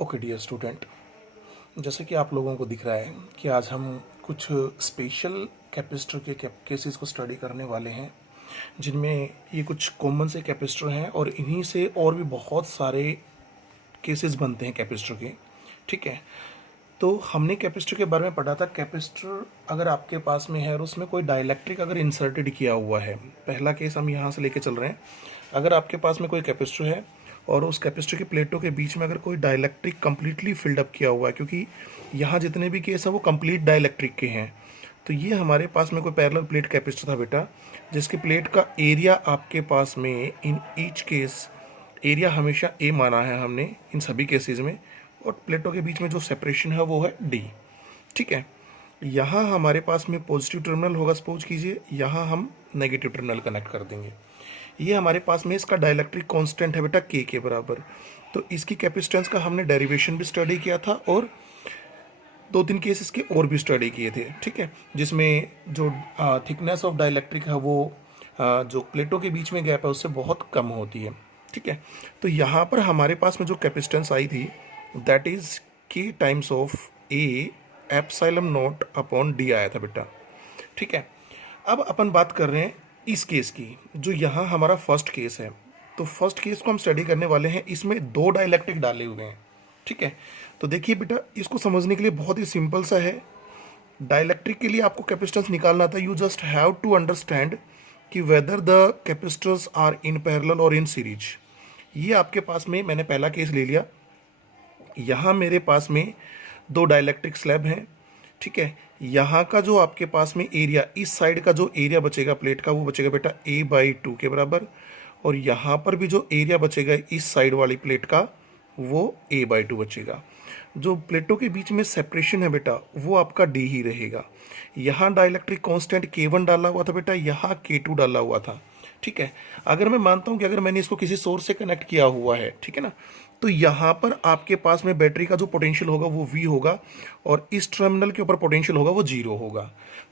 Okay dear student, जैसे कि आप लोगों को दिख रहा है कि आज हम कुछ स्पेशल कैपेसिटर के केसेस को स्टडी करने वाले हैं, जिनमें ये कुछ कॉमन से कैपेसिटर हैं और इन्हीं से और भी बहुत सारे केसेस बनते हैं कैपेसिटर के। ठीक है, तो हमने कैपेसिटर के बारे में पढ़ा था। कैपेसिटर अगर आपके पास में है और उसमें कोई डाइलेक्ट्रिक अगर इंसर्टेड किया हुआ है, पहला केस हम यहाँ से लेके चल रहे हैं। अगर आपके पास में कोई कैपेसिटर है और उस कैपेसिटर की प्लेटों के बीच में अगर कोई डाइलेक्ट्रिक कंप्लीटली फिल्ड अप किया हुआ है, क्योंकि यहाँ जितने भी केस हैं वो कंप्लीट डाइलेक्ट्रिक के हैं, तो ये हमारे पास में कोई पैरेलल प्लेट कैपेसिटर था बेटा, जिसकी प्लेट का एरिया आपके पास में इन ईच केस एरिया हमेशा ए माना है हमने इन सभी केसेस में, और प्लेटों के बीच में जो सेपरेशन है वो है डी। ठीक है, यहाँ हमारे पास में पॉजिटिव टर्मिनल होगा, सपोज कीजिए, यहाँ हम नेगेटिव टर्मिनल कनेक्ट कर देंगे। ये हमारे पास में इसका डाइलेक्ट्रिक कांस्टेंट है बेटा के के बराबर। तो इसकी कैपेसिटेंस का हमने डेरिवेशन भी स्टडी किया था और दो तीन केस इसके और भी स्टडी किए थे। ठीक है, जिसमें जो थिकनेस ऑफ डाइलेक्ट्रिक है वो जो प्लेटों के बीच में गैप है उससे बहुत कम होती है। ठीक है, तो यहाँ पर हमारे पास में जो कैपेसिटेंस आई थी दैट इज के times of A epsilon not upon D आया था बेटा। ठीक है, अब अपन बात कर रहे हैं इस केस की, जो यहाँ हमारा फर्स्ट केस है। तो फर्स्ट केस को हम स्टडी करने वाले हैं, इसमें दो डाइलेक्ट्रिक डाले हुए हैं। ठीक है, तो देखिए बेटा, इसको समझने के लिए बहुत ही सिंपल सा है। डाइलेक्ट्रिक के लिए आपको कैपेसिटेंस निकालना था, you just have to understand कि whether the capacitors are in parallel और इन सीरीज। ये आपके पास में मैंने पहला केस ले लिया, यहाँ मेरे पास में दो डाइलेक्ट्रिक स्लैब हैं। ठीक है, यहाँ का जो आपके पास में एरिया, इस साइड का जो एरिया बचेगा प्लेट का वो बचेगा बेटा a/2 के बराबर, और यहाँ पर भी जो एरिया बचेगा इस साइड वाली प्लेट का वो a/2 बचेगा। जो प्लेटों के बीच में सेपरेशन है बेटा वो आपका d ही रहेगा। यहाँ डाइलेक्ट्रिक कांस्टेंट k1 डाला हुआ था बेटा, यहाँ k2 डाला हुआ था। ठीक है, अगर मैं मानता हूँ कि अगर मैंने इसको किसी सोर्स से कनेक्ट किया हुआ है, ठीक है ना, तो यहाँ पर आपके पास में बैटरी का जो पोटेंशियल होगा वो V होगा और इस टर्मिनल के ऊपर पोटेंशियल होगा वो 0 होगा।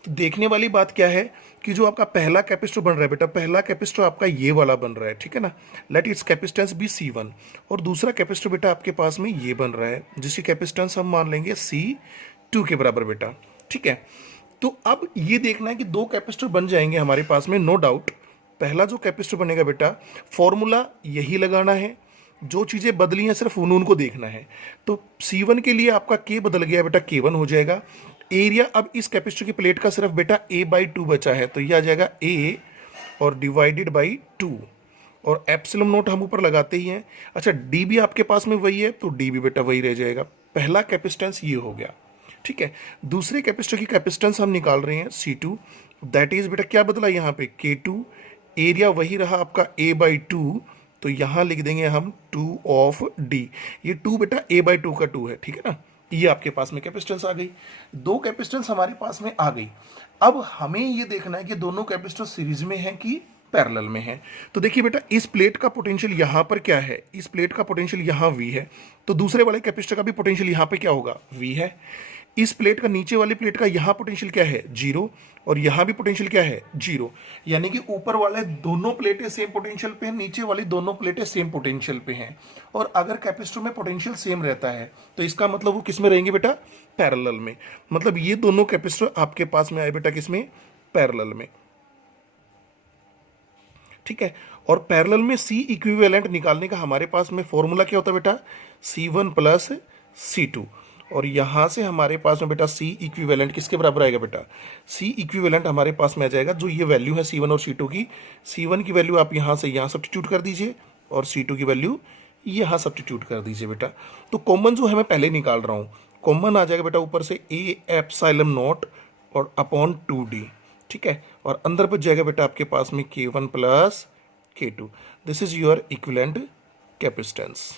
तो देखने वाली बात क्या है कि जो आपका पहला कैपेसिटर बन रहा है बेटा, पहला कैपेसिटर आपका ये वाला बन रहा है। ठीक है ना, late it's capacitance B C1, और दूसरा कैपेसिटर बेटा आपके पास में ये बन रहा है जिसकी कैपेसिटेंस हम मान लेंगे C2 के बराबर बेटा। ठीक है, तो अब ये देखना है कि दो कैपेसिटर बन जाएंगे हमारे पास में, नो डाउट। पहला जो कैपेसिटर बनेगा बेटा, फॉर्मूला यही लगाना है, जो चीज़ें बदली हैं सिर्फ उनको देखना है। तो C1 के लिए आपका K बदल गया बेटा, K1 हो जाएगा। एरिया अब इस कैपेसिटर की प्लेट का सिर्फ बेटा a/2 बचा है, तो यह आ जाएगा a और डिवाइडेड बाई 2, और एप्सिलॉन नोट हम ऊपर लगाते ही हैं। अच्छा, d भी आपके पास में वही है तो d भी बेटा वही रह जाएगा। पहला कैपेसिटेंस ये हो गया। ठीक है, दूसरे कैपेसिटर की कैपेसिटेंस हम निकाल रहे हैं C2, दैट इज बेटा क्या बदला यहाँ पे K2, एरिया वही रहा आपका a/2, तो यहाँ लिख देंगे हम 2 ऑफ d। ये 2 बेटा a/2 का 2 है। ठीक है ना, ये आपके पास में कैपेसिटेंस आ गई, दो कैपेसिटेंस हमारे पास में आ गई। अब हमें ये देखना है कि दोनों कैपेसिटर सीरीज में हैं कि पैरेलल में हैं। तो देखिए बेटा, इस प्लेट का पोटेंशियल यहाँ पर क्या है, इस प्लेट का पोटेंशियल यहाँ V है, तो दूसरे वाले कैपेसिटर का भी पोटेंशियल यहाँ पे क्या होगा, V है। इस प्लेट का, नीचे वाली प्लेट का यहाँ पोटेंशियल क्या है, 0, और यहाँ भी पोटेंशियल क्या है, 0। यानी कि ऊपर वाले दोनों प्लेटें सेम पोटेंशियल पे हैं, नीचे वाली दोनों प्लेटें सेम पोटेंशियल पे हैं। और अगर कैपेसिटर में पोटेंशियल सेम रहता है तो इसका मतलब वो किस में रहेंगे बेटा, पैरेलल में। मतलब ये दोनों कैपेसिटर आपके पास में आए बेटा किसमें, पैरेलल में। ठीक है, और पैरेलल में C इक्विवेलेंट निकालने का हमारे पास में फॉर्मूला क्या होता है बेटा, C1 प्लस C2, और यहाँ से हमारे पास में बेटा C इक्विवेलेंट किसके बराबर आएगा बेटा, C इक्विवेलेंट हमारे पास में आ जाएगा जो ये वैल्यू है C1 और C2 की। C1 की वैल्यू आप यहाँ से यहाँ सब्स्टिट्यूट कर दीजिए और C2 की वैल्यू यहाँ सब्स्टिट्यूट कर दीजिए बेटा। तो कॉमन जो है मैं पहले निकाल रहा हूँ, कॉमन आ जाएगा बेटा ऊपर से a एप्सिलॉन नॉट और अपॉन 2d। ठीक है, और अंदर बच जाएगा बेटा आपके पास में K1 plus K2। This is your equivalent capacitance.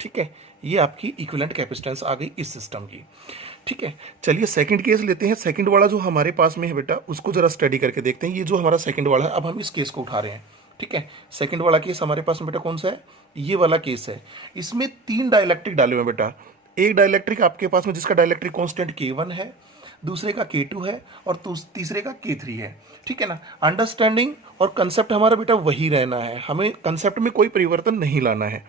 ठीक है, ये आपकी इक्विवेलेंट कैपेसिटेंस आ गई इस सिस्टम की। ठीक है, चलिए सेकंड केस लेते हैं। सेकंड वाला जो हमारे पास में है बेटा उसको जरा स्टडी करके देखते हैं। ये जो हमारा सेकंड वाला है, अब हम इस केस को उठा रहे हैं। ठीक है, सेकंड वाला केस हमारे पास में बेटा कौन सा है, ये वाला केस है। इसमें 3 डाइलेक्ट्रिक डाले हुए बेटा, एक डाइलेक्ट्रिक आपके पास में जिसका डाइलेक्ट्रिक कांस्टेंट K1 है, दूसरे का K2 है और तीसरे का K3 है। ठीक है ना, अंडरस्टैंडिंग और कंसेप्ट हमारा बेटा वही रहना है, हमें कंसेप्ट में कोई परिवर्तन नहीं लाना है।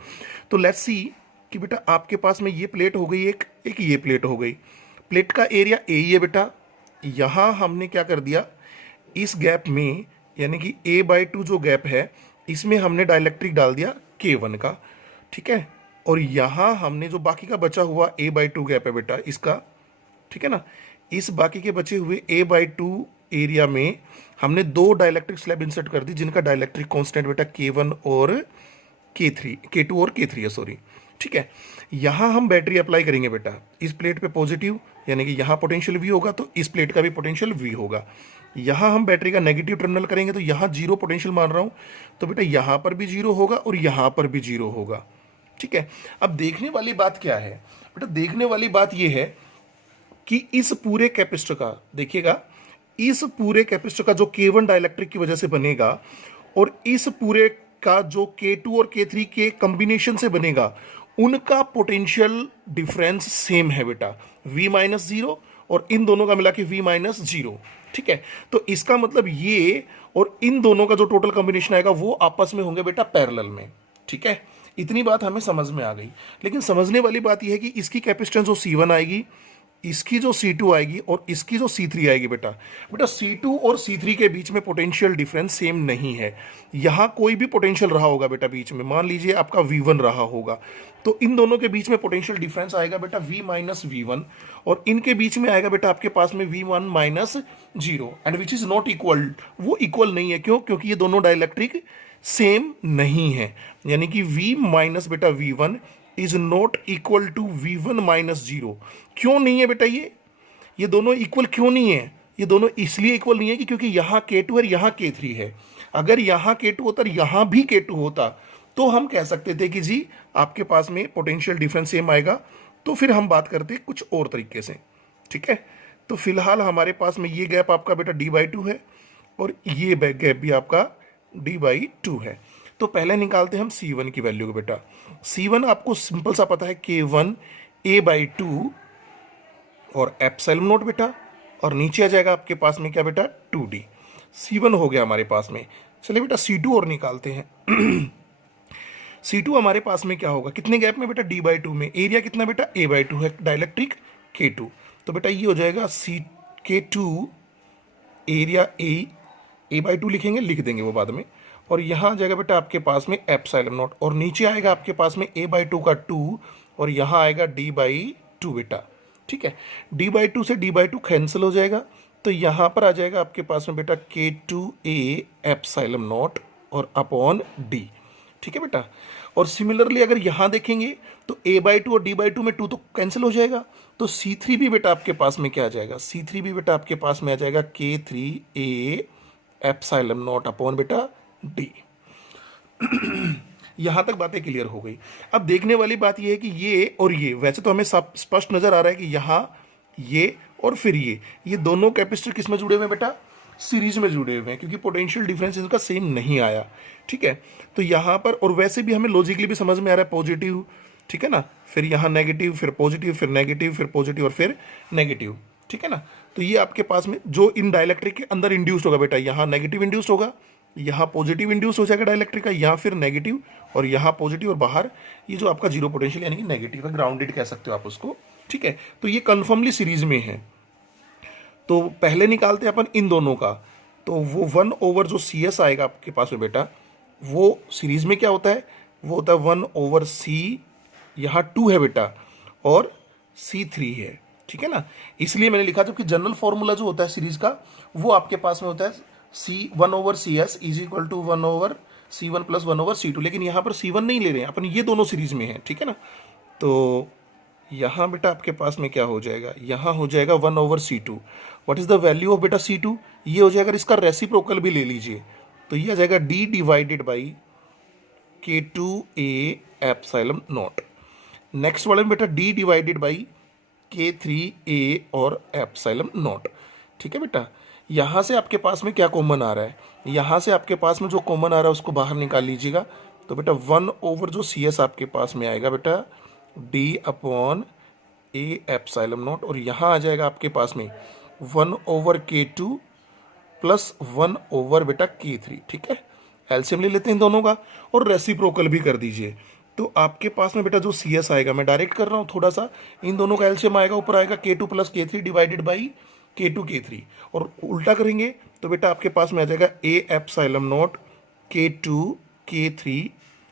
तो लेट्स सी कि बेटा आपके पास में ये प्लेट हो गई, एक एक ये प्लेट हो गई, प्लेट का एरिया ए ही है बेटा। यहाँ हमने क्या कर दिया, इस गैप में यानी कि a/2 जो गैप है इसमें हमने डाइलेक्ट्रिक डाल दिया K1 का, ठीक है। और यहाँ हमने जो बाकी का बचा हुआ a/2 गैप है बेटा इसका, ठीक है ना, इस बाकी के बचे हुए a/2 एरिया में हमने दो डाइलेक्ट्रिक स्लैब इंसर्ट कर दी जिनका डाइलेक्ट्रिक कांस्टेंट बेटा K1 और K3, K2 और K3 है, सॉरी, ठीक है। यहाँ हम बैटरी अप्लाई करेंगे बेटा, इस प्लेट पे पॉजिटिव यानी कि यहाँ पोटेंशियल V होगा तो इस प्लेट का भी पोटेंशियल V होगा। यहाँ हम बैटरी का नेगेटिव टर्मिनल करेंगे तो यहाँ जीरो पोटेंशियल मान रहा हूँ, तो बेटा यहाँ पर भी जीरो होगा और यहाँ पर भी जीरो होगा, ठीक है। अब देखने वाली बात क्या है बेटा, देखने वाली बात ये है कि इस पूरे कैपेसिटर का, देखिएगा, इस पूरे कैपेसिटर का जो K1 डाइलेक्ट्रिक की वजह से बनेगा और इस पूरे का जो K2 और K3 के कॉम्बिनेशन से बनेगा, उनका पोटेंशियल डिफरेंस सेम है बेटा, V-0, और इन दोनों का मिला के V-0, ठीक है। तो इसका मतलब ये और इन दोनों का जो टोटल कॉम्बिनेशन आएगा वो आपस में होंगे बेटा पैरेलल में, ठीक है। इतनी बात हमें समझ में आ गई। लेकिन समझने वाली बात यह है कि इसकी कैपेसिटेंस जो C1 आएगी, इसकी जो C2 आएगी और इसकी जो C3 आएगी बेटा, बेटा C2 और C3 के बीच में पोटेंशियल डिफरेंस सेम नहीं है। यहाँ कोई भी पोटेंशियल रहा होगा बेटा बीच में, मान लीजिए आपका V1 रहा होगा, तो इन दोनों के बीच में पोटेंशियल डिफरेंस आएगा बेटा V-V1, और इनके बीच में आएगा बेटा आपके पास में V1 -0, and which is not equal, वो इक्वल नहीं है। क्यों? क्योंकि ये दोनों डाइलेक्ट्रिक सेम नहीं है, यानी कि बेटा V1 is not equal to V1 -0। क्यों नहीं है बेटा? ये दोनों इक्वल क्यों नहीं है? ये दोनों इसलिए इक्वल नहीं है कि क्योंकि यहाँ K2 है, यहाँ K3 है। अगर यहाँ K2 होता और यहाँ भी K2 होता तो हम कह सकते थे कि जी आपके पास में पोटेंशियल डिफरेंस सेम आएगा, तो फिर हम बात करते कुछ और तरीके से, ठीक है। तो फिलहाल हमारे पास में ये गैप आपका बेटा D/2 है और ये गैप भी आपका D/2 है। तो पहले निकालते हैं हम C1 की वैल्यू को बेटा। C1 आपको सिंपल सा पता है, K1 A/2 और एप्सिलॉन नॉट बेटा, और नीचे आ जाएगा आपके पास में क्या बेटा, 2D। C1 हो गया हमारे पास में। चलिए बेटा C2 और निकालते हैं। C2 हमारे पास में क्या होगा, कितने गैप में बेटा, D/2 में। एरिया कितना बेटा, A/2 है, डाइलेक्ट्रिक K2। तो बेटा ये हो जाएगा K2 एरिया A/2 लिखेंगे, लिख देंगे वो बाद में, और यहाँ आ जाएगा बेटा आपके पास में एप्सिलॉन नॉट, और नीचे आएगा आपके पास में A/2 का 2 और यहाँ आएगा D/2 बेटा, ठीक है। D/2 से D/2 कैंसिल हो जाएगा, तो यहाँ पर आ जाएगा आपके पास में बेटा K2A एप्सिलॉन नॉट और अपॉन D, ठीक है बेटा। और सिमिलरली अगर यहाँ देखेंगे तो A/2 और D/2 में 2 तो कैंसिल हो जाएगा, तो C3 भी बेटा आपके पास में क्या आ जाएगा, C3 भी बेटा आपके पास में आ जाएगा K3A एप्सिलॉन नॉट अपॉन बेटा D। यहाँ तक बातें क्लियर हो गई। अब देखने वाली बात यह है कि ये और ये, वैसे तो हमें सब स्पष्ट नजर आ रहा है कि यहाँ ये और फिर ये दोनों कैपेसिटर किस में जुड़े हुए हैं बेटा, सीरीज में जुड़े हुए हैं, क्योंकि पोटेंशियल डिफरेंस इनका सेम नहीं आया, ठीक है। तो यहाँ पर, और वैसे भी हमें लॉजिकली भी समझ में आ रहा है पॉजिटिव, ठीक है ना, फिर यहाँ नेगेटिव, फिर पॉजिटिव, फिर नेगेटिव, फिर पॉजिटिव और फिर नेगेटिव, ठीक है ना। तो ये आपके पास में जो इन डाइलेक्ट्रिक के अंदर इंड्यूस्ड होगा बेटा, यहाँ नेगेटिव इंड्यूस्ड होगा, यहाँ पॉजिटिव इंड्यूस हो जाएगा डाइलेक्ट्रिक का, यहाँ फिर नेगेटिव, और यहाँ पॉजिटिव, और बाहर ये जो आपका जीरो पोटेंशियल यानी कि नेगेटिव है, ग्राउंडेड कह सकते हो आप उसको, ठीक है। तो ये कन्फर्मली सीरीज में है। तो पहले निकालते हैं अपन इन दोनों का, तो वो 1 जो CS आएगा आपके पास में बेटा, वो सीरीज में क्या होता है, वो होता है 1/C, यहाँ 2 है बेटा और C3 है, ठीक है ना। इसलिए मैंने लिखा, जबकि जनरल फॉर्मूला जो होता है सीरीज का वो आपके पास में होता है 1/CS is equal to 1/C1 plus 1/C2, लेकिन यहाँ पर C1 नहीं ले रहे हैं अपन, ये दोनों सीरीज में है, ठीक है ना। तो यहाँ बेटा आपके पास में क्या हो जाएगा, यहाँ हो जाएगा 1/C2। What is the value of बेटा C2, ये हो जाएगा, अगर इसका रेसिप्रोकल भी ले लीजिए तो ये आ जाएगा D/बाई K2A एप्सिलॉन नॉट। नेक्स्ट वाले में बेटा D/बाई K3A और एप्सिलॉन नॉट, ठीक है बेटा। यहाँ से आपके पास में क्या कॉमन आ रहा है, यहाँ से आपके पास में जो कॉमन आ रहा है उसको बाहर निकाल लीजिएगा, तो बेटा 1 जो CS आपके पास में आएगा बेटा D/A एप्सिलॉन नॉट, और यहाँ आ जाएगा आपके पास में 1/K2 प्लस 1 बेटा K3, ठीक है। एलसीएम ले लेते हैं दोनों का और रेसिप्रोकल भी कर दीजिए, तो आपके पास में बेटा जो सी एस आएगा, मैं डायरेक्ट कर रहा हूँ थोड़ा सा, इन दोनों का एलसीएम आएगा, ऊपर आएगा K2 plus K3 divided by K2 K3, और उल्टा करेंगे तो बेटा आपके पास में आ जाएगा ए epsilon not K2 K3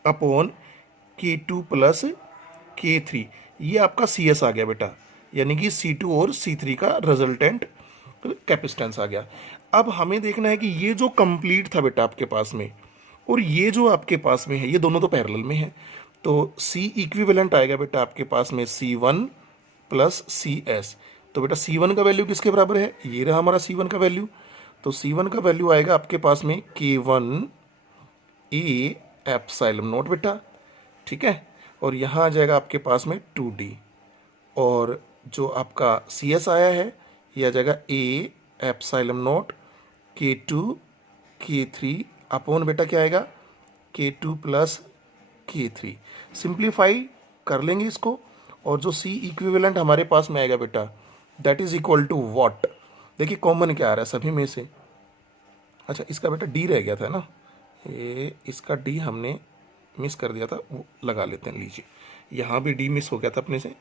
upon K2 plus K3। ये आपका सी एस आ गया बेटा, यानी कि C2 और C3 का रिजल्टेंट कैपेसिटेंस आ गया। अब हमें देखना है कि ये जो कंप्लीट था बेटा आपके पास में, और ये जो आपके पास में है, ये दोनों तो पैरेलल में है, तो C इक्विवेलेंट आएगा बेटा आपके पास में C1 प्लस CS। तो बेटा C1 का वैल्यू किसके बराबर है, ये रहा हमारा C1 का वैल्यू। तो C1 का वैल्यू आएगा आपके पास में K1 ए एप्सिलॉन नॉट बेटा, ठीक है, और यहाँ आ जाएगा आपके पास में 2D, और जो आपका CS आया है ये आ जाएगा ए epsilon not K2 K3 upon बेटा क्या आएगा K2 प्लस K3। सिंप्लीफाई कर लेंगे इसको, और जो C इक्विवेलेंट हमारे पास में आएगा बेटा that is equal to what. देखिए कॉमन क्या आ रहा है सभी में से, अच्छा इसका बेटा D रह गया था ना, ये इसका D हमने मिस कर दिया था, वो लगा लेते हैं, लीजिए यहाँ भी D मिस हो गया था अपने से,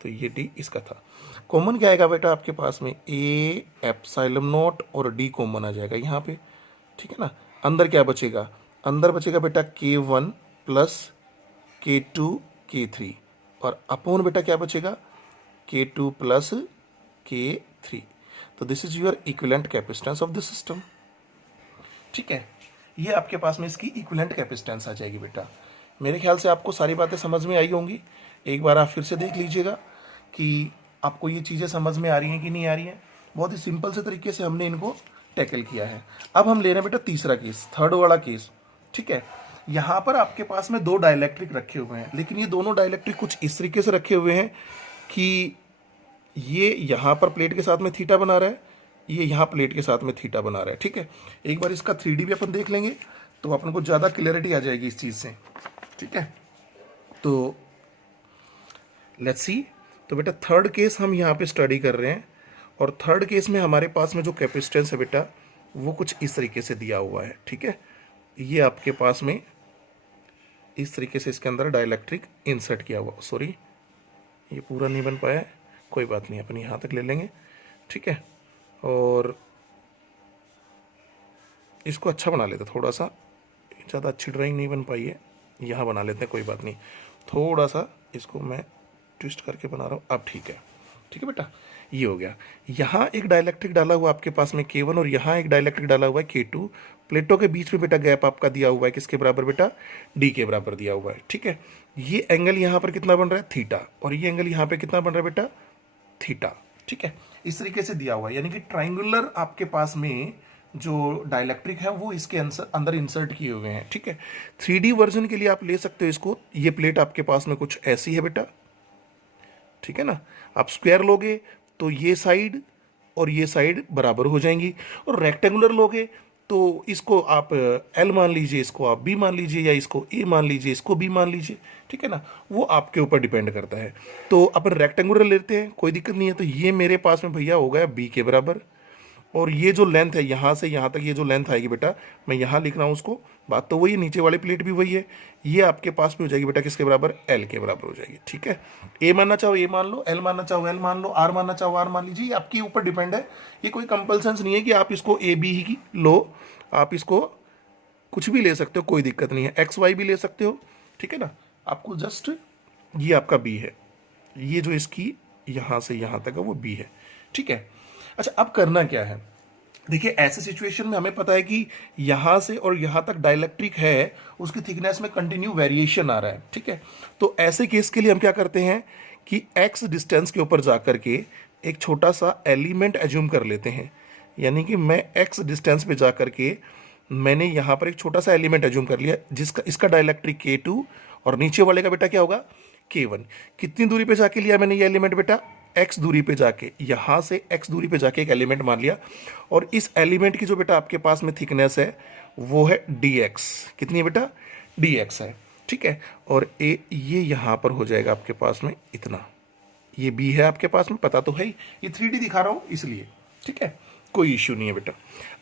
तो ये D इसका था। कॉमन क्या आएगा बेटा आपके पास में ए एप्सिलॉन नॉट और D कॉमन आ जाएगा यहाँ पे, ठीक है ना। अंदर क्या बचेगा, अंदर बचेगा बेटा K1 प्लस K2 K3, और अपॉन बेटा क्या बचेगा K2 प्लस K3। तो this is your equivalent capacitance of the system, ठीक है। ये आपके पास में इसकी इक्विवेलेंट कैपेसिटेंस आ जाएगी बेटा। मेरे ख्याल से आपको सारी बातें समझ में आई होंगी। एक बार आप फिर से देख लीजिएगा कि आपको ये चीज़ें समझ में आ रही हैं कि नहीं आ रही हैं। बहुत ही सिंपल से तरीके से हमने इनको टैकल किया है। अब हम ले रहे हैं बेटा तीसरा केस, थर्ड वाला केस, ठीक है। यहाँ पर आपके पास में दो डाइलेक्ट्रिक रखे हुए हैं, लेकिन ये दोनों डाइलेक्ट्रिक कुछ इस तरीके से रखे हुए हैं कि ये यहाँ पर प्लेट के साथ में थीटा बना रहा है, ये यहाँ प्लेट के साथ में थीटा बना रहा है, ठीक है। एक बार इसका 3D भी अपन देख लेंगे तो अपन को ज़्यादा क्लियरिटी आ जाएगी इस चीज़ से, ठीक है। तो लेट्स सी, तो बेटा थर्ड केस हम यहाँ पे स्टडी कर रहे हैं, और थर्ड केस में हमारे पास में जो कैपेसिटेंस है बेटा वो कुछ इस तरीके से दिया हुआ है, ठीक है। ये आपके पास में इस तरीके से इसके अंदर डाइलेक्ट्रिक इंसर्ट किया हुआ, सॉरी ये पूरा नहीं बन पाया है, कोई बात नहीं, अपन यहाँ तक ले लेंगे, ठीक है। और इसको अच्छा बना लेते, थोड़ा सा ज़्यादा अच्छी ड्राइंग नहीं बन पाई है, यहाँ बना लेते हैं, कोई बात नहीं, थोड़ा सा इसको मैं ट्विस्ट करके बना रहा हूँ, अब ठीक है, ठीक है बेटा। ये हो गया, यहाँ एक डाइलेक्ट्रिक डाला हुआ आपके पास में K1, और यहाँ एक डाइलेक्ट्रिक डाला हुआ है K2। प्लेटों के बीच में बेटा गैप आपका दिया हुआ है किसके बराबर बेटा, D के बराबर दिया हुआ है, ठीक है। ये एंगल यहाँ पर कितना बन रहा है, थीटा, और ये एंगल यहाँ पे कितना बन रहा है बेटा, थीटा, ठीक है। इस तरीके से दिया हुआ है, यानी कि ट्राइंगुलर आपके पास में जो डाइलेक्ट्रिक है वो इसके अंदर इंसर्ट किए हुए हैं, ठीक है। 3D वर्जन के लिए आप ले सकते हो इसको, ये प्लेट आपके पास में कुछ ऐसी है बेटा, ठीक है ना। आप स्क्वायर लोगे तो ये साइड और ये साइड बराबर हो जाएंगी, और रेक्टेंगुलर लोगे तो इसको आप L मान लीजिए, इसको आप B मान लीजिए, या इसको A मान लीजिए, इसको B मान लीजिए, ठीक है ना, वो आपके ऊपर डिपेंड करता है। तो अपन रेक्टेंगुलर लेते हैं, कोई दिक्कत नहीं है। तो ये मेरे पास में भैया हो गया B के बराबर, और ये जो लेंथ है यहाँ से यहाँ तक, ये जो लेंथ आएगी बेटा मैं यहाँ लिख रहा हूँ उसको, बात तो वही है, नीचे वाली प्लेट भी वही है, ये आपके पास में हो जाएगी बेटा किसके बराबर, L के बराबर हो जाएगी, ठीक है। A मानना चाहो A मान लो, L मानना चाहो L मान लो, R मानना चाहो R मान लीजिए, आपके ऊपर डिपेंड है। ये कोई कंपल्सन नहीं है कि आप इसको A B ही लो, आप इसको कुछ भी ले सकते हो, कोई दिक्कत नहीं है, XY भी ले सकते हो, ठीक है ना। आपको जस्ट ये आपका B है, ये जो इसकी यहाँ से यहाँ तक है वो B है, ठीक है। अच्छा अब करना क्या है, देखिए ऐसे सिचुएशन में हमें पता है कि यहाँ से और यहाँ तक डाइलेक्ट्रिक है, उसकी थिकनेस में कंटिन्यू वेरिएशन आ रहा है, ठीक है। तो ऐसे केस के लिए हम क्या करते हैं कि x डिस्टेंस के ऊपर जाकर के एक छोटा सा एलिमेंट एज्यूम कर लेते हैं, यानी कि मैं x डिस्टेंस पे जाकर के मैंने यहाँ पर एक छोटा सा एलिमेंट एज्यूम कर लिया, जिसका इसका डाइलेक्ट्रिक K2 और नीचे वाले का बेटा क्या होगा K1। कितनी दूरी पे जाके लिया मैंने ये एलिमेंट बेटा, x दूरी पे जाके, यहाँ से x दूरी पे जाके एक एलिमेंट मान लिया, और इस एलिमेंट की जो बेटा आपके पास में थिकनेस है वो है dx, कितनी है बेटा, dx है, ठीक है। और ये यहाँ पर हो जाएगा आपके पास में इतना, ये b है आपके पास में, पता तो है ही, ये 3D दिखा रहा हूँ इसलिए, ठीक है। कोई इश्यू नहीं है बेटा।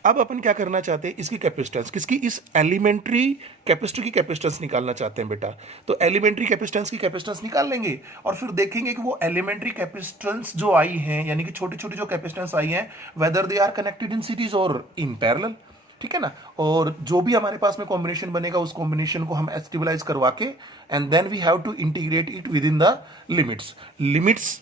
अब अपन क्या करना चाहते हैं, इसकी कैपेसिटेंस, किसकी, इस एलिमेंट्री कैपेसिटर की कैपेसिटेंस निकालना चाहते हैं बेटा। तो एलिमेंट्री कैपेसिटेंस की कैपेसिटेंस निकाल लेंगे और फिर देखेंगे कि वो एलिमेंट्री कैपेसिटेंस जो आई हैं, यानी कि छोटी छोटी जो कैपेसिटेंस आई हैं, whether they are connected in series और इन पैरेलल, ठीक है ना। और जो भी हमारे पास में कॉम्बिनेशन बनेगा उस कॉम्बिनेशन को हम स्टेबलाइज करवा के and then we have to integrate it within the limits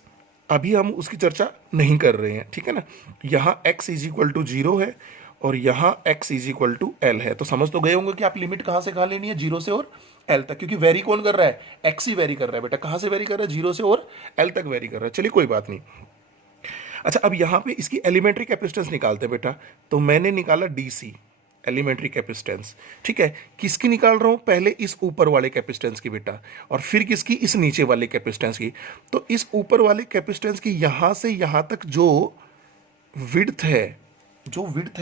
अभी हम उसकी चर्चा नहीं कर रहे हैं, ठीक है ना। यहाँ x इज इक्वल टू 0 है और यहाँ x is equal to l है। तो समझ तो गए होंगे कि आप लिमिट कहाँ से कहाँ लेनी है, 0 से और l तक, क्योंकि वेरी कौन कर रहा है, x ही वेरी कर रहा है बेटा। कहाँ से वेरी कर रहा है, 0 से और l तक वेरी कर रहा है। चलिए कोई बात नहीं। अच्छा, अब यहाँ पे इसकी एलिमेंट्री कैपेसिटेंस निकालते हैं बेटा। तो मैंने निकाला DC एलिमेंट्री कैपेसिटेंस, ठीक है। किसकी निकाल रहा हूं, पहले इस ऊपर वाले कैपेसिटेंस की बेटा, और फिर किसकी, इस नीचे वाले कैपेसिटेंस की। तो इस ऊपर वाले कैपेसिटेंस की यहां से यहां तक जो विड्थ है,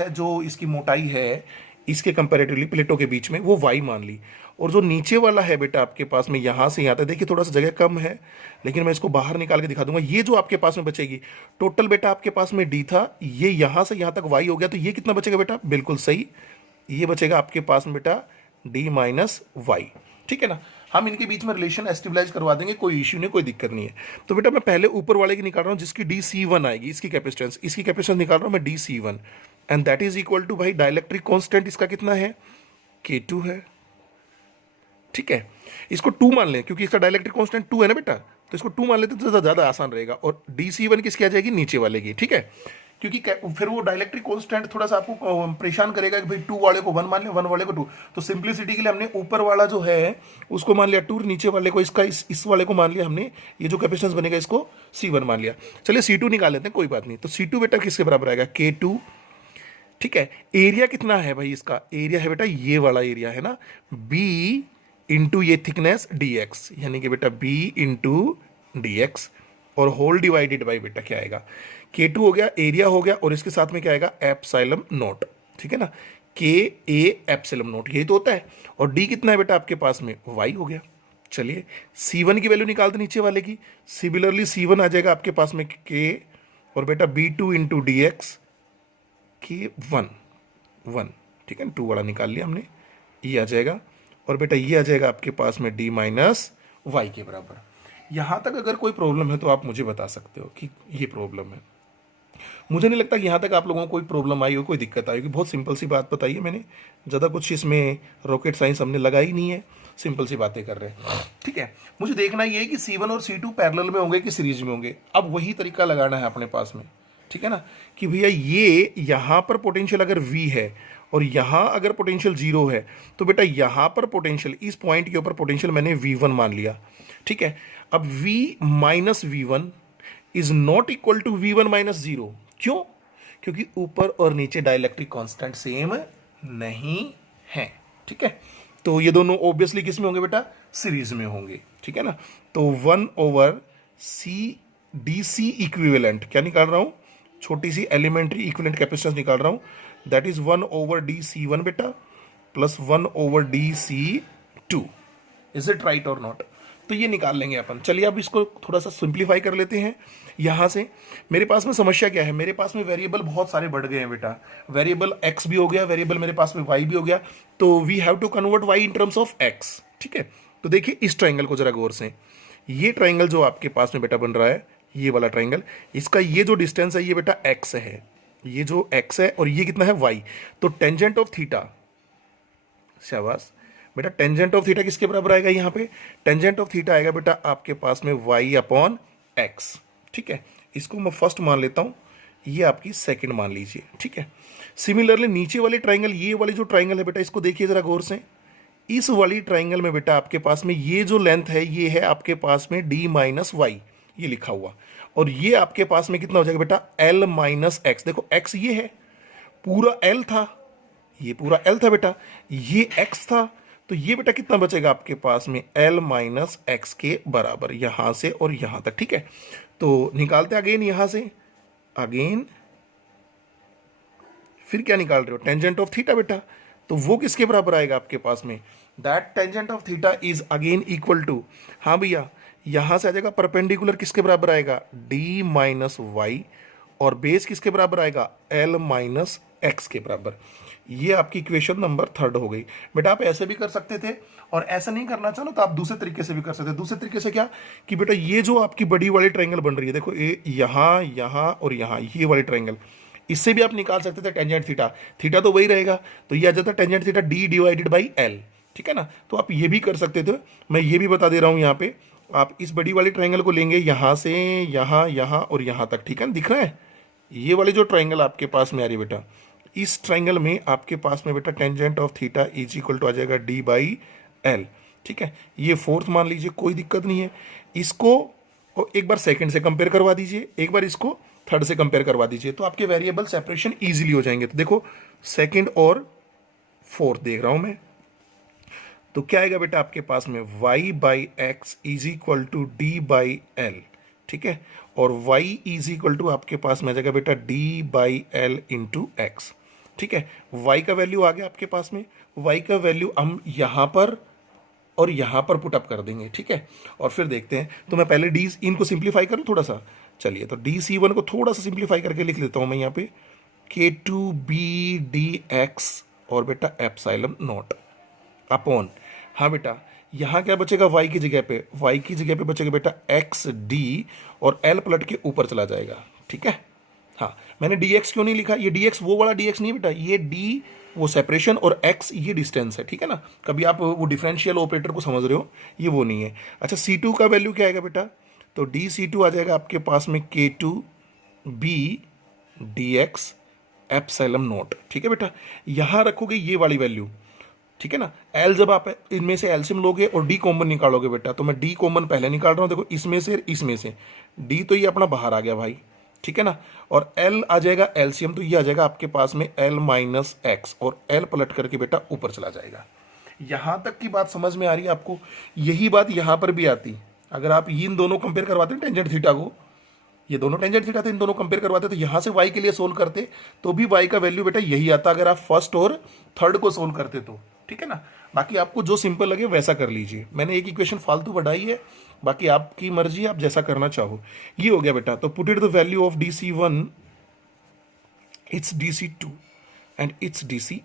जो इसकी मोटाई है इसके कंपैरेटिवली प्लेटों के बीच में, वो y मान ली। और जो नीचे वाला है बेटा आपके पास में यहां से यहां तक, देखिए थोड़ा सा जगह कम है लेकिन मैं इसको बाहर निकाल के दिखा दूंगा। ये जो आपके पास में बचेगी टोटल बेटा, आपके पास में d था, ये यहां से यहां तक y हो गया। तो ये कितना बचेगा बेटा, बिल्कुल सही, ये बचेगा आपके पास में बेटा d माइनस वाई, ठीक है ना। हम इनके बीच में रिलेशन एस्टेबलाइज करवा देंगे, कोई इश्यू नहीं, कोई दिक्कत नहीं है। तो बेटा मैं पहले ऊपर वाले की निकाल रहा हूं जिसकी DC1 आएगी, इसकी कैपेसिटेंस निकाल रहा हूं मैं DC1 and that is equal to, भाई डाइलेक्ट्रिक कांस्टेंट इसका कितना है, K2 है, ठीक है। इसको 2 मान लें क्योंकि इसका डाइलेक्ट्रिक कांस्टेंट 2 है ना बेटा, तो इसको 2 मान लेते तो ज़्यादा आसान रहेगा। और DC1 किसकी आ जाएगी, नीचे वाले की, ठीक है। क्योंकि फिर वो डाइलेक्ट्रिक कांस्टेंट थोड़ा सा आपको परेशान करेगा कि भाई 2 वाले को 1 मान लिया, 1 वाले को 2। तो सिंप्लिसिटी के लिए हमने ऊपर वाला जो है उसको मान लिया 2, नीचे वाले को इसका इस वाले को मान लिया हमने, ये जो कैपेसिटेंस बनेगा इसको C1 मान लिया। चलिए C2 निकाल लेते हैं, कोई बात नहीं। तो C2 बेटा किसके बराबर आएगा, K2, ठीक है। एरिया कितना है भाई, इसका एरिया है बेटा ये वाला एरिया है ना, B इंटू ये थिकनेस dx, यानी कि बेटा B इंटू dx और होल डिवाइडेड बाई बेटा क्या आएगा, K2 हो गया, एरिया हो गया, और इसके साथ में क्या आएगा, एप्सिलम नोट, ठीक है ना, KA एप्सिलम नोट, यही तो होता है। और D कितना है बेटा आपके पास में, y हो गया। चलिए C1 की वैल्यू निकाल दे नीचे वाले की। सिमिलरली C1 आ जाएगा आपके पास में K और बेटा B2 इंटू dx K1, ठीक है, 2 वाला निकाल लिया हमने, ये आ जाएगा। और बेटा ये आ जाएगा आपके पास में D माइनस वाई के बराबर। यहाँ तक अगर कोई प्रॉब्लम है तो आप मुझे बता सकते हो कि ये प्रॉब्लम है। मुझे नहीं लगता कि यहाँ तक आप लोगों को कोई प्रॉब्लम आई हो, कोई दिक्कत आई होगी। बहुत सिंपल सी बात बताई है मैंने, ज़्यादा कुछ इसमें रॉकेट साइंस हमने लगाई नहीं है, सिंपल सी बातें कर रहे हैं, ठीक है। मुझे देखना ये है कि C1 और C2 पैरेलल में होंगे कि सीरीज में होंगे। अब वही तरीका लगाना है अपने पास में, ठीक है ना, कि भैया ये यहाँ पर पोटेंशियल अगर V है और यहाँ अगर पोटेंशियल 0 है तो बेटा यहाँ पर पोटेंशियल, इस पॉइंट के ऊपर पोटेंशियल मैंने V1 मान लिया, ठीक है। अब V minus V1 is not equal to V1 minus 0। क्यों, क्योंकि ऊपर और नीचे डाइलेक्ट्रिक कांस्टेंट सेम नहीं है, ठीक है। तो ये दोनों ऑब्वियसली किस में होंगे बेटा, सीरीज में होंगे, ठीक है ना। तो 1/C DC इक्विवेलेंट क्या निकाल रहा हूं, छोटी सी एलिमेंट्री इक्विवेलेंट कैपेसिटेंस निकाल रहा हूं, दैट इज 1/DC1 बेटा plus 1/DC2। Is it right और नॉट, तो ये निकाल लेंगे अपन। चलिए अब इसको थोड़ा सा सिंप्लीफाई कर लेते हैं। यहाँ से मेरे पास में समस्या क्या है, मेरे पास में वेरिएबल बहुत सारे बढ़ गए हैं बेटा, वेरिएबल x भी हो गया, वेरिएबल मेरे पास में y भी हो गया, तो we have to convert y in terms of x, ठीक है। तो देखिए इस ट्राइंगल को जरा गौर से, ये ट्राइंगल जो आपके पास में बेटा बन रहा है, ये वाला ट्राइंगल, इसका ये जो डिस्टेंस है ये बेटा x है, ये जो x है, और ये कितना है y। तो टेंजेंट ऑफ थीटा, शाबाश बेटा, टेंजेंट ऑफ थीटा किसके बराबर आएगा, यहाँ पे टेंजेंट ऑफ थीटा आएगा बेटा आपके पास में y अपॉन x, ठीक है। इसको मैं फर्स्ट मान लेता हूँ, ये आपकी सेकंड मान लीजिए, ठीक है। सिमिलरली नीचे वाली ट्राइंगल, ये वाली जो ट्राइंगल है बेटा, इसको देखिए जरा गौर से। इस वाली ट्राइंगल में बेटा आपके पास में ये जो लेंथ है ये है आपके पास में d माइनस वाई, ये लिखा हुआ, और ये आपके पास में कितना हो जाएगा बेटा, l माइनस एक्स। देखो x ये है, पूरा l था, ये पूरा l था बेटा, ये x था, तो ये बेटा कितना बचेगा आपके पास में, l माइनस एक्स के बराबर, यहां से और यहां तक, ठीक है। तो निकालते अगेन यहां से, अगेन फिर क्या निकाल रहे हो, टेंजेंट ऑफ थीटा बेटा, तो वो किसके बराबर आएगा आपके पास में, that tangent of theta is again equal to, हाँ भैया यहां से आ जाएगा परपेंडिकुलर किसके बराबर आएगा, d माइनस वाई और बेस किसके बराबर आएगा, एल माइनस एक्स के बराबर। ये आपकी इक्वेशन नंबर 3 हो गई। बेटा आप ऐसे भी कर सकते थे, और ऐसा नहीं करना चाहो तो आप दूसरे तरीके से भी कर सकते थे। दूसरे तरीके से क्या, कि बेटा ये जो आपकी बड़ी वाली ट्रायंगल बन रही है, देखो ये यहाँ यहाँ और यहाँ, ये वाली ट्रायंगल, इससे भी आप निकाल सकते थे टेंजेंट थीटा। थीटा तो वही रहेगा, तो ये आ जाता tangent theta D divided by L, ठीक है ना। तो आप ये भी कर सकते थे। मैं ये भी बता दे रहा हूँ यहाँ पे, आप इस बड़ी वाली ट्रायंगल को लेंगे यहाँ से यहाँ यहाँ और यहाँ तक, ठीक है ना, दिख रहा है। ये वाली जो ट्रायंगल आपके पास में आ रही है बेटा, इस ट्रायंगल में आपके पास में बेटा tangent of theta is equal to आ जाएगा डी बाई एल, ठीक है। ये फोर्थ मान लीजिए, कोई दिक्कत नहीं है। इसको और एक बार सेकंड से कंपेयर करवा दीजिए, एक बार इसको थर्ड से कंपेयर करवा दीजिए, तो आपके वेरिएबल सेपरेशन इजीली हो जाएंगे। तो देखो सेकंड और फोर्थ देख रहा हूं मैं, तो क्या आएगा बेटा आपके पास में y by x is equal to D by L, ठीक है। और y इज इक्वल टू आपके पास में आ जाएगा बेटा d by L into x, ठीक है। y का वैल्यू आ गया आपके पास में, y का वैल्यू हम यहाँ पर और यहाँ पर पुट अप कर देंगे, ठीक है। और फिर देखते हैं, तो मैं पहले डी इनको सिंप्लीफाई करूँ थोड़ा सा, चलिए। तो डी सी वन को थोड़ा सा सिंप्लीफाई करके लिख लेता हूँ मैं यहाँ पे, के टू बी डी एक्स और बेटा एप्सिलॉन नॉट अपॉन, हाँ बेटा यहाँ क्या बचेगा, y की जगह पे, y की जगह पे बचेगा बेटा एक्स डी, और l पलट के ऊपर चला जाएगा, ठीक है। हाँ, मैंने dx क्यों नहीं लिखा, ये dx वो वाला dx नहीं बेटा, ये d वो सेपरेशन और x ये डिस्टेंस है, ठीक है ना। कभी आप वो डिफरेंशियल ऑपरेटर को समझ रहे हो, ये वो नहीं है। अच्छा c2 का वैल्यू क्या आएगा बेटा, तो dc2 आ जाएगा आपके पास में k2 b dx epsilon not, ठीक है बेटा। यहाँ रखोगे ये वाली वैल्यू, ठीक है ना। एल जब आप इनमें से एलसीएम लोगे और डी कॉमन निकालोगे बेटा, तो मैं डी कॉमन पहले निकाल रहा हूँ, देखो इसमें से डी तो ये अपना बाहर आ गया भाई, ठीक है ना। और एल आ जाएगा एलसीएम, तो ये आ जाएगा आपके पास में एल माइनस एक्स, और एल पलट करके बेटा ऊपर चला जाएगा। यहां तक की बात समझ में आ रही है आपको। यही बात यहां पर भी आती, अगर आप इन दोनों कंपेयर करवाते हैं टेंजेंट थीटा को, ये दोनों टेंजेंट थीटा थे, इन दोनों कंपेयर करवाते तो यहां से y के लिए सोल्व करते तो भी y का वैल्यू बेटा यही आता, अगर आप फर्स्ट और थर्ड को सोल्व करते तो, ठीक है ना। बाकी आपको जो सिंपल लगे वैसा कर लीजिए, मैंने एक इक्वेशन फालतू बढ़ाई है, बाकी आपकी मर्जी, आप जैसा करना चाहो। ये हो गया बेटा, तो put it the value of dc1, it's dc2 and it's dc1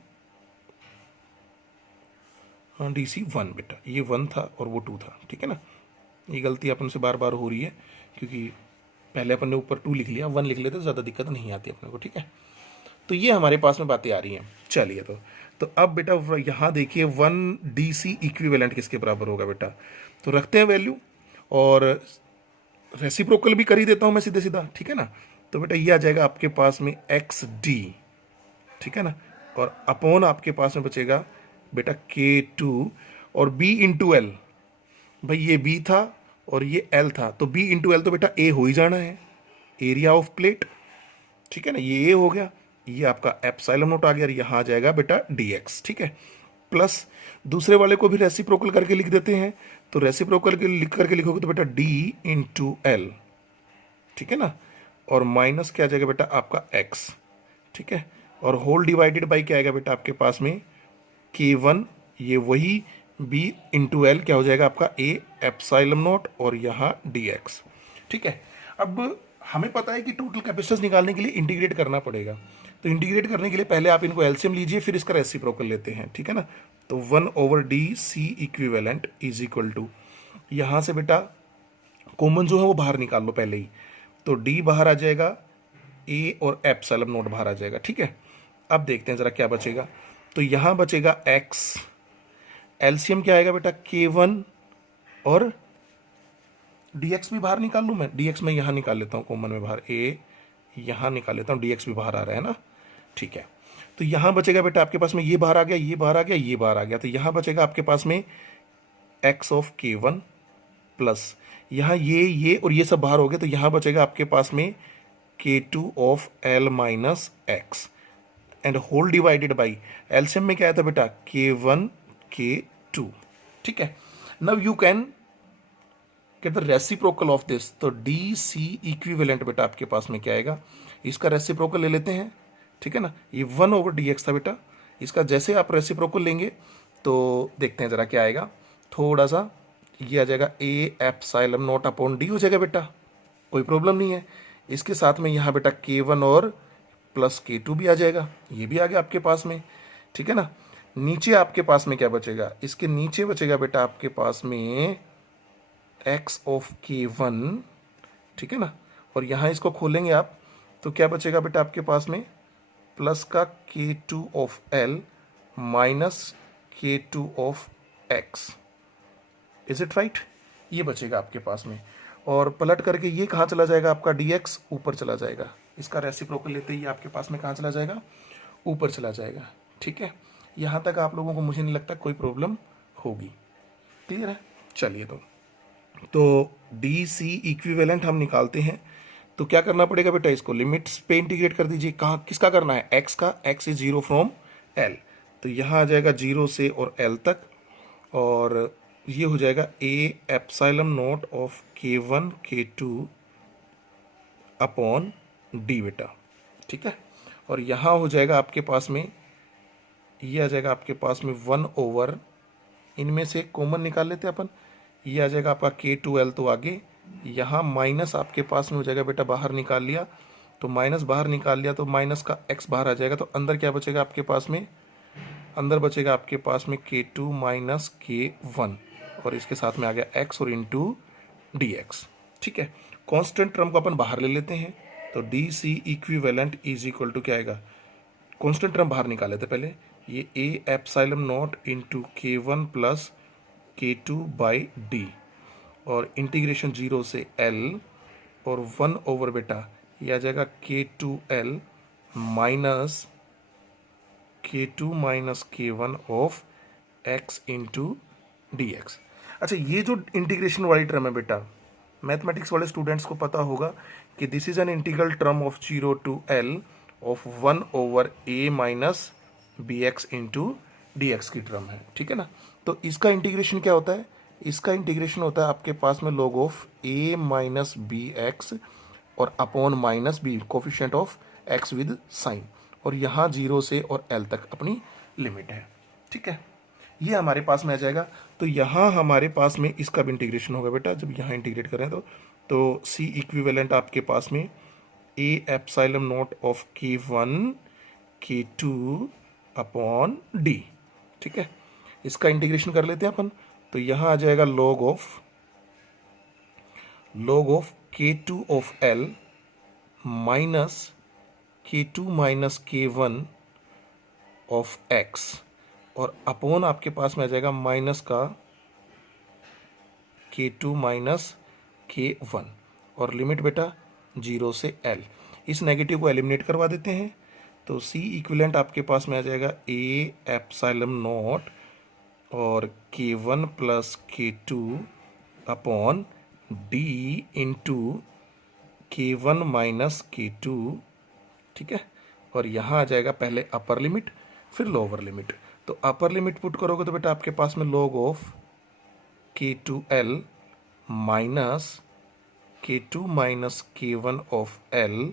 बेटा, ये 1 था और वो 2 था, ठीक है ना। ये गलती अपन से बार बार हो रही है, क्योंकि पहले अपन ने ऊपर 2 लिख लिया, 1 लिख लेते तो ज़्यादा दिक्कत नहीं आती अपने को, ठीक है। तो ये हमारे पास में बातें आ रही हैं। चलिए, तो अब बेटा यहाँ देखिए 1 DC इक्विवेलेंट किसके बराबर होगा बेटा, तो रखते हैं वैल्यू, और रेसिप्रोकल भी कर ही देता हूँ मैं सीधे सीधा, ठीक है ना। तो बेटा ये आ जाएगा आपके पास में XD, ठीक है ना, और अपॉन आपके पास में बचेगा बेटा K2 और B इंटू एल, भाई ये B था और ये L था, तो B इंटू एल तो बेटा A हो ही जाना है, एरिया ऑफ प्लेट, ठीक है ना। ये A हो गया, ये आपका एप्सिलॉन नॉट आ गया, और यहाँ आ जाएगा बेटा dx, ठीक है। प्लस दूसरे वाले को भी रेसिप्रोकल करके लिख देते हैं, तो रेसिप्रोकल के लिख करके लिखोगे तो बेटा d इंटू एल, ठीक है ना, और माइनस क्या आ जाएगा बेटा आपका x, ठीक है, और होल डिवाइडेड बाई क्या आएगा बेटा आपके पास में k1, ये वही b इंटू एल क्या हो जाएगा आपका a एप्सिलॉन नॉट, और यहाँ dx, ठीक है। अब हमें पता है कि टोटल कैपेसिटेंस निकालने के लिए इंटीग्रेट करना पड़ेगा, तो इंटीग्रेट करने के लिए पहले आप इनको एलसीएम लीजिए, फिर इसका रेसिप्रोकल लेते हैं, ठीक है ना। तो 1/DC equivalent is equal to, यहाँ से बेटा कॉमन जो है वो बाहर निकाल लो पहले ही, तो D बाहर आ जाएगा, A और एप्सिलॉन नॉट बाहर आ जाएगा, ठीक है। अब देखते हैं ज़रा क्या बचेगा, तो यहाँ बचेगा X, एलसीएम क्या आएगा बेटा K1, और dx भी बाहर निकाल लूँ मैं, dx मैं यहाँ निकाल लेता हूँ कॉमन में बाहर, a यहाँ निकाल लेता हूँ, dx भी बाहर आ रहा है ना, ठीक है। तो यहाँ बचेगा बेटा आपके पास में ये बाहर आ गया, ये बाहर आ गया, ये बाहर आ गया, तो यहाँ बचेगा आपके पास में x ऑफ K1 प्लस यहाँ ये और ये सब बाहर हो गया, तो यहाँ बचेगा आपके पास में K2 of L minus x, and whole divided by LCM में क्या आया था बेटा K1 K2, ठीक है। Now you can get the reciprocal of this, तो DC इक्विवेलेंट बेटा आपके पास में क्या आएगा, इसका रेसिप्रोकल ले लेते हैं, ठीक है ना। ये 1/dx था बेटा, इसका जैसे आप रेसिप्रोकल लेंगे तो देखते हैं ज़रा क्या आएगा, थोड़ा सा ये आ जाएगा A epsilon not upon D हो जाएगा बेटा, कोई प्रॉब्लम नहीं है। इसके साथ में यहाँ बेटा K1 और प्लस K2 भी आ जाएगा, ये भी आ गया आपके पास में, ठीक है ना। नीचे आपके पास में क्या बचेगा, इसके नीचे बचेगा बेटा आपके पास में x ऑफ K1, ठीक है ना। और यहाँ इसको खोलेंगे आप तो क्या बचेगा बेटा आपके पास में, प्लस का K2 of L minus K2 of x, is it right, ये बचेगा आपके पास में। और पलट करके ये कहाँ चला जाएगा, आपका dx ऊपर चला जाएगा, इसका रेसिप्रोकल लेते ही आपके पास में कहाँ चला जाएगा, ऊपर चला जाएगा, ठीक है। यहाँ तक आप लोगों को मुझे नहीं लगता कोई प्रॉब्लम होगी, क्लियर है। चलिए तो डी सी इक्विवेलेंट हम निकालते हैं, तो क्या करना पड़ेगा बेटा, इसको लिमिट्स पे इंटीग्रेट कर दीजिए। कहाँ किसका करना है, x का, x इज 0 फ्रॉम l, तो यहाँ आ जाएगा 0 से और l तक, और ये हो जाएगा a epsilon not of K1 K2 upon d बेटा, ठीक है। और यहाँ हो जाएगा आपके पास में, ये आ जाएगा आपके पास में 1 ओवर, इनमें से कॉमन निकाल लेते हैं अपन, ये आ जाएगा आपका K2L, तो आगे यहाँ माइनस आपके पास में हो जाएगा बेटा, बाहर निकाल लिया तो माइनस बाहर निकाल लिया तो माइनस का x बाहर आ जाएगा, तो अंदर क्या बचेगा आपके पास में, अंदर बचेगा आपके पास में K2 माइनस K1, और इसके साथ में आ गया x और इंटू dx, ठीक है। कांस्टेंट टर्म को अपन बाहर ले लेते हैं, तो D C equivalent is equal to क्या आएगा, कांस्टेंट टर्म बाहर निकाल लेते पहले, ये a epsilon not into K1 plus K2 by d, और इंटीग्रेशन 0 से L और 1 ओवर बेटा ये आ जाएगा K2L minus K2 minus K1 of x into D x. अच्छा, ये जो इंटीग्रेशन वाली टर्म है बेटा, मैथमेटिक्स वाले स्टूडेंट्स को पता होगा कि this is an integral term of 0 to L of 1 over a minus B x into D x की टर्म है, ठीक है ना। तो इसका इंटीग्रेशन क्या होता है, इसका इंटीग्रेशन होता है आपके पास में log of a minus B x और upon minus b, coefficient of x with sine, और यहाँ 0 से और l तक अपनी लिमिट है, ठीक है। ये हमारे पास में आ जाएगा, तो यहाँ हमारे पास में इसका भी इंटीग्रेशन होगा बेटा, जब यहाँ इंटीग्रेट करें तो सी इक्विवेलेंट आपके पास में a epsilon not of K1 K2 upon d, ठीक है। इसका इंटीग्रेशन कर लेते हैं अपन, तो यहाँ आ जाएगा log of K2 of L minus K2 minus K1 of x, और अपॉन आपके पास में आ जाएगा माइनस का K2 माइनस K1, और लिमिट बेटा 0 से L। इस नेगेटिव को एलिमिनेट करवा देते हैं, तो C इक्विवेलेंट आपके पास में आ जाएगा a एप्सिलॉन नॉट और K1 plus K2 upon d into K1 minus K2, ठीक है। और यहाँ आ जाएगा पहले अपर लिमिट फिर लोअर लिमिट, तो अपर लिमिट पुट करोगे तो बेटा आपके पास में log of K2L minus K2 minus K1 of L,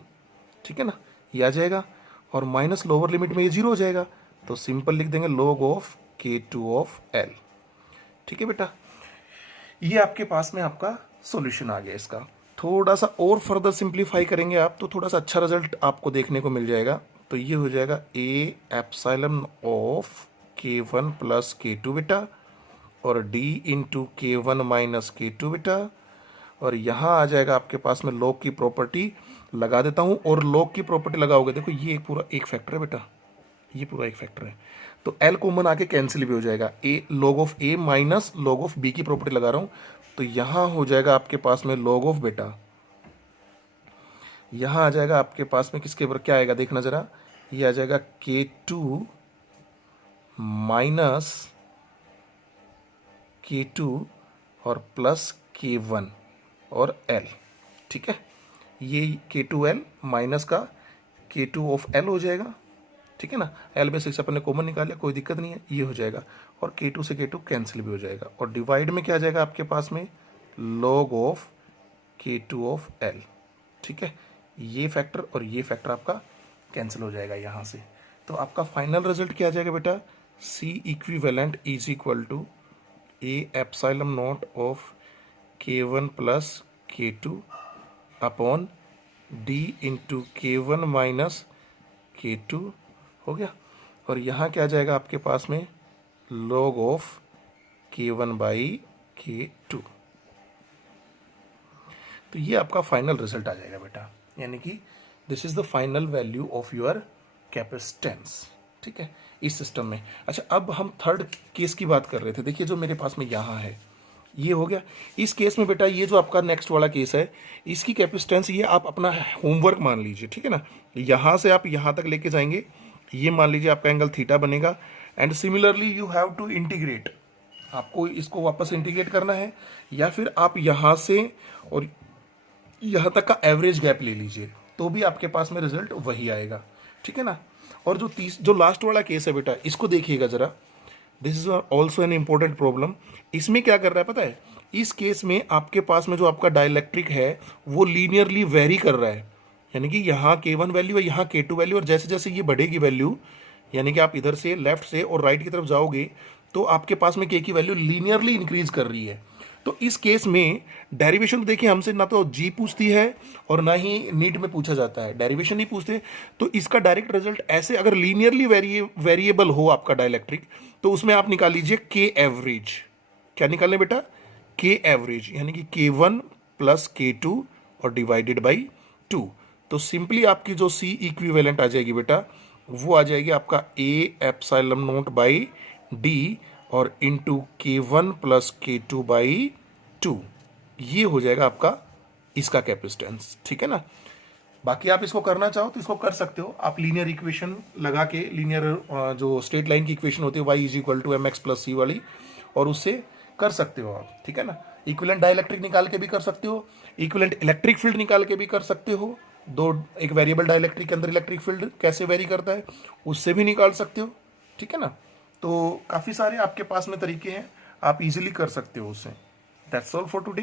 ठीक है ना, ये आ जाएगा, और माइनस लोअर लिमिट में ये 0 हो जाएगा, तो सिंपल लिख देंगे log of K2 of L, ठीक है बेटा। ये आपके पास में आपका सॉल्यूशन आ गया। इसका थोड़ा सा और फर्दर सिंप्लीफाई करेंगे आप तो थोड़ा सा अच्छा रिजल्ट आपको देखने को मिल जाएगा, तो ये हो जाएगा a epsilon of K1 plus K2 बेटा, और d into K1 minus K2 बेटा, और यहाँ आ जाएगा आपके पास में log की प्रॉपर्टी लगा देता हूँ, और log की प्रॉपर्टी लगाओगे, देखो ये पूरा एक फैक्टर है बेटा, ये पूरा एक फैक्टर है, तो L कॉमन आके कैंसिल भी हो जाएगा, a log of a minus log of b की प्रॉपर्टी लगा रहा हूँ, तो यहाँ हो जाएगा आपके पास में log ऑफ बेटा, यहाँ आ जाएगा आपके पास में किसके ऊपर क्या आएगा देखना जरा, ये आ जाएगा K2 माइनस K2 और प्लस K1 और L, ठीक है। ये K2L माइनस का K2 ऑफ L हो जाएगा, ठीक है ना, L में 6 अपन ने कॉमन निकाल लिया, कोई दिक्कत नहीं है, ये हो जाएगा, और K2 से K2 कैंसिल भी हो जाएगा, और डिवाइड में क्या आ जाएगा आपके पास में log of K2 of L, ठीक है। ये फैक्टर और ये फैक्टर आपका कैंसिल हो जाएगा यहाँ से, तो आपका फाइनल रिजल्ट क्या आ जाएगा बेटा, C equivalent is equal to a epsilon not of K1 plus K2 upon D into K1 minus K2 हो गया। और यहाँ क्या आ जाएगा आपके पास में, log of K1 by K2। तो ये आपका फाइनल रिजल्ट आ जाएगा बेटा, यानी कि this is the final value of your capacitance. ठीक है, इस सिस्टम में। अच्छा, अब हम थर्ड केस की बात कर रहे थे। देखिए जो मेरे पास में यहाँ है, ये हो गया। इस केस में बेटा ये जो आपका नेक्स्ट वाला केस है, इसकी कैपेसिटेंस ये आप अपना होमवर्क मान लीजिए। ठीक है ना, यहाँ से आप यहाँ तक लेके जाएंगे, ये मान लीजिए आपका एंगल थीटा बनेगा। And similarly you have to integrate, आपको इसको वापस इंटीग्रेट करना है, या फिर आप यहाँ से और यहाँ तक का एवरेज गैप ले लीजिए, तो भी आपके पास में रिजल्ट वही आएगा। ठीक है ना। और जो लास्ट वाला केस है बेटा, इसको देखिएगा जरा, this is also an important problem. इसमें क्या कर रहा है पता है, इस केस में आपके पास में जो आपका डाइलेक्ट्रिक है वो लीनियरली वेरी कर रहा है, यानी कि यहाँ K1 वैल्यू है, यहाँ K2 वैल्यू, और जैसे जैसे ये बढ़ेगी वैल्यू, यानी कि आप इधर से लेफ्ट से और राइट की तरफ जाओगे तो आपके पास में K की वैल्यू लीनियरली इंक्रीज कर रही है। तो इस केस में डेरिवेशन देखिए, हमसे ना तो जी पूछती है और ना ही नीट में पूछा जाता है, डेरिवेशन नहीं पूछते। तो इसका डायरेक्ट रिजल्ट ऐसे, अगर लीनियरली वेरिएबल हो आपका डाइलेक्ट्रिक, तो उसमें आप निकाल लीजिए के एवरेज। क्या निकालने बेटा, के एवरेज, यानी कि K1 प्लस K2 और डिवाइडेड बाई 2। तो सिंपली आपकी जो सी इक्विवेलेंट आ जाएगी बेटा, वो आ जाएगी आपका A epsilon naught by d और into K1 plus K2 by 2। ये हो जाएगा आपका इसका कैपेसिटेंस। ठीक है ना। बाकी आप इसको करना चाहो तो इसको कर सकते हो, आप लीनियर इक्वेशन लगा के, लीनियर जो स्ट्रेट लाइन की इक्वेशन होती है y is equal to mx plus c वाली, और उससे कर सकते हो आप। ठीक है ना। इक्विवेलेंट डाइलेक्ट्रिक निकाल के भी कर सकते हो, इक्विवेलेंट इलेक्ट्रिक फील्ड निकाल के भी कर सकते हो। एक वेरिएबल डाइलेक्ट्रिक के अंदर इलेक्ट्रिक फील्ड कैसे वेरी करता है उससे भी निकाल सकते हो। ठीक है ना। तो काफ़ी सारे आपके पास में तरीके हैं, आप इजीली कर सकते हो उससे। That's all for today.